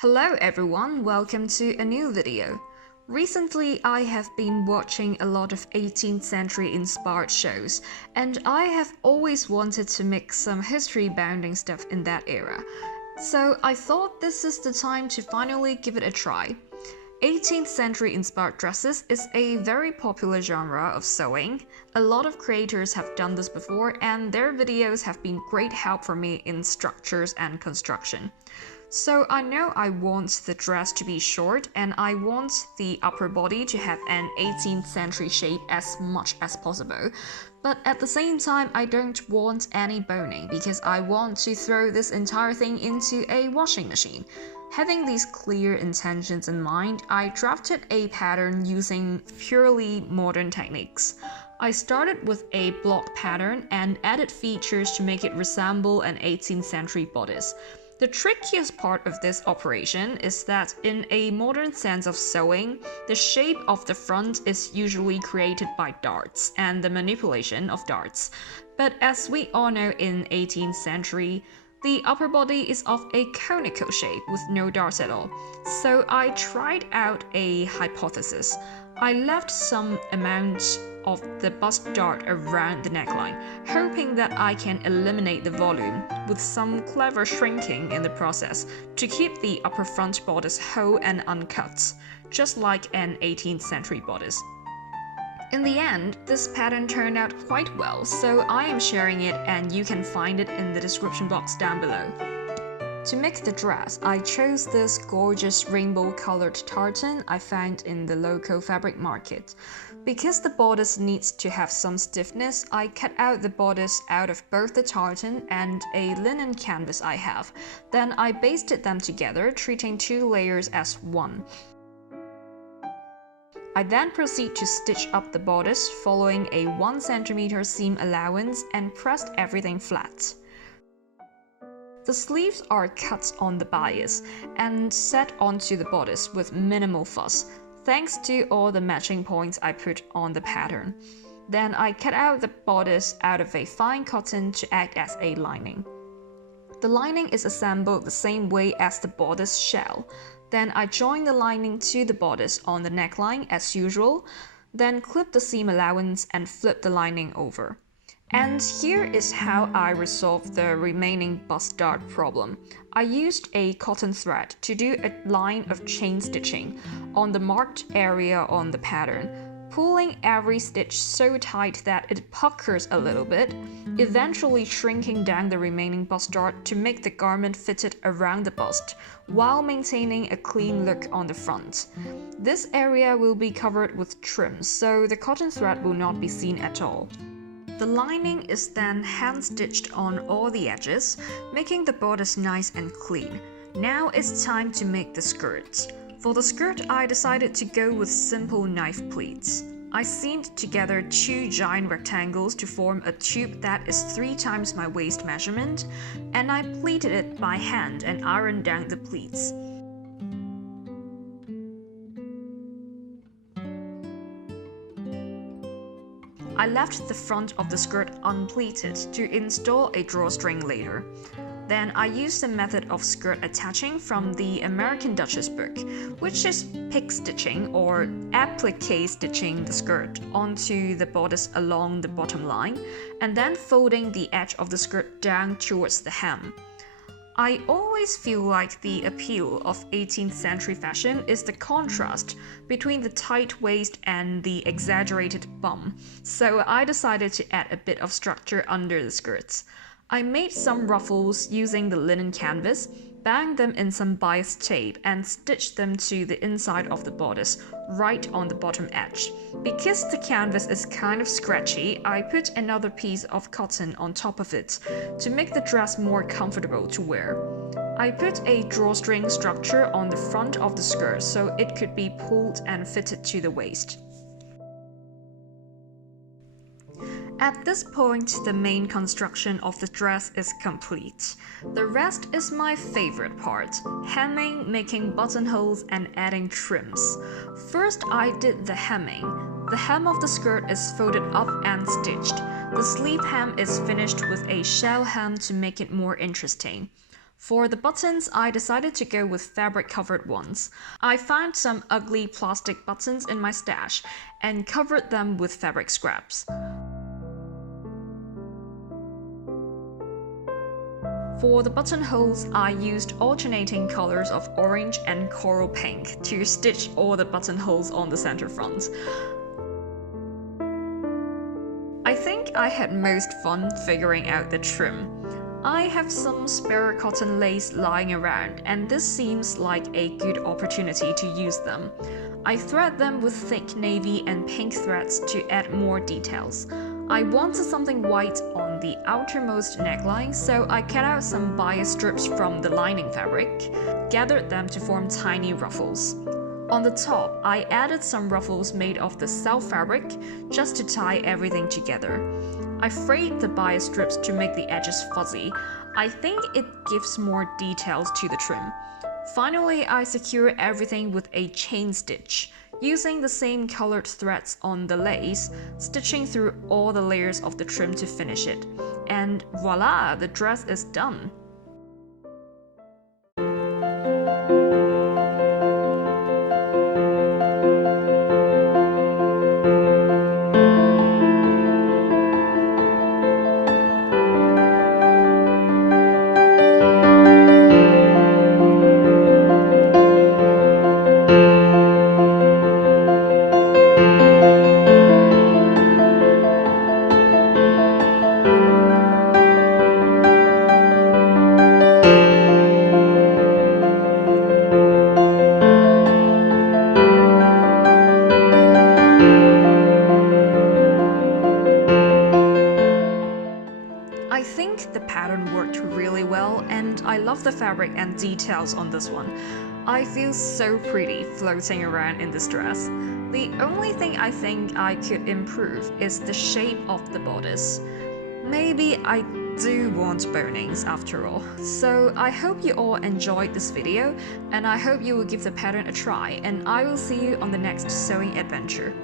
Hello everyone, welcome to a new video. Recently, I have been watching a lot of 18th century inspired shows, and I have always wanted to make some history-bounding stuff in that era. So I thought this is the time to finally give it a try. 18th century inspired dresses is a very popular genre of sewing. A lot of creators have done this before, and their videos have been great help for me in structures and construction. So I know I want the dress to be short and I want the upper body to have an 18th century shape as much as possible. But at the same time, I don't want any boning because I want to throw this entire thing into a washing machine. Having these clear intentions in mind, I drafted a pattern using purely modern techniques. I started with a block pattern and added features to make it resemble an 18th century bodice. The trickiest part of this operation is that in a modern sense of sewing, the shape of the front is usually created by darts and the manipulation of darts. But as we all know in 18th century, the upper body is of a conical shape with no darts at all. So I tried out a hypothesis. I left some amount of the bust dart around the neckline, hoping that I can eliminate the volume with some clever shrinking in the process to keep the upper front bodice whole and uncut, just like an 18th century bodice. In the end, this pattern turned out quite well, so I am sharing it and you can find it in the description box down below. To make the dress, I chose this gorgeous rainbow-colored tartan I found in the local fabric market. Because the bodice needs to have some stiffness, I cut out the bodice out of both the tartan and a linen canvas I have. Then I basted them together, treating two layers as one. I then proceed to stitch up the bodice, following a 1 cm seam allowance and pressed everything flat. The sleeves are cut on the bias and set onto the bodice with minimal fuss, thanks to all the matching points I put on the pattern. Then I cut out the bodice out of a fine cotton to act as a lining. The lining is assembled the same way as the bodice shell. Then I join the lining to the bodice on the neckline as usual, then clip the seam allowance and flip the lining over. And here is how I resolved the remaining bust dart problem. I used a cotton thread to do a line of chain stitching on the marked area on the pattern, pulling every stitch so tight that it puckers a little bit, eventually shrinking down the remaining bust dart to make the garment fitted around the bust, while maintaining a clean look on the front. This area will be covered with trim, so the cotton thread will not be seen at all. The lining is then hand-stitched on all the edges, making the bodice nice and clean. Now it's time to make the skirt. For the skirt, I decided to go with simple knife pleats. I seamed together two giant rectangles to form a tube that is 3 times my waist measurement, and I pleated it by hand and ironed down the pleats. I left the front of the skirt unpleated to install a drawstring later. Then I used the method of skirt attaching from the American Duchess book, which is pig stitching or applique stitching the skirt onto the bodice along the bottom line, and then folding the edge of the skirt down towards the hem. I always feel like the appeal of 18th century fashion is the contrast between the tight waist and the exaggerated bum, so I decided to add a bit of structure under the skirts. I made some ruffles using the linen canvas, banged them in some bias tape, and stitched them to the inside of the bodice, right on the bottom edge. Because the canvas is kind of scratchy, I put another piece of cotton on top of it to make the dress more comfortable to wear. I put a drawstring structure on the front of the skirt so it could be pulled and fitted to the waist. At this point, the main construction of the dress is complete. The rest is my favorite part: hemming, making buttonholes, and adding trims. First, I did the hemming. The hem of the skirt is folded up and stitched. The sleeve hem is finished with a shell hem to make it more interesting. For the buttons, I decided to go with fabric-covered ones. I found some ugly plastic buttons in my stash and covered them with fabric scraps. For the buttonholes, I used alternating colors of orange and coral pink to stitch all the buttonholes on the center front. I think I had most fun figuring out the trim. I have some spare cotton lace lying around, and this seems like a good opportunity to use them. I thread them with thick navy and pink threads to add more details. I wanted something white on the outermost neckline, so I cut out some bias strips from the lining fabric, gathered them to form tiny ruffles. On the top, I added some ruffles made of the self fabric just to tie everything together. I frayed the bias strips to make the edges fuzzy. I think it gives more details to the trim. Finally, I secured everything with a chain stitch, using the same colored threads on the lace, stitching through all the layers of the trim to finish it. And voila, the dress is done! I think the pattern worked really well, and I love the fabric and details on this one. I feel so pretty floating around in this dress. The only thing I think I could improve is the shape of the bodice. Maybe I do want bonings after all. So I hope you all enjoyed this video, and I hope you will give the pattern a try, and I will see you on the next sewing adventure.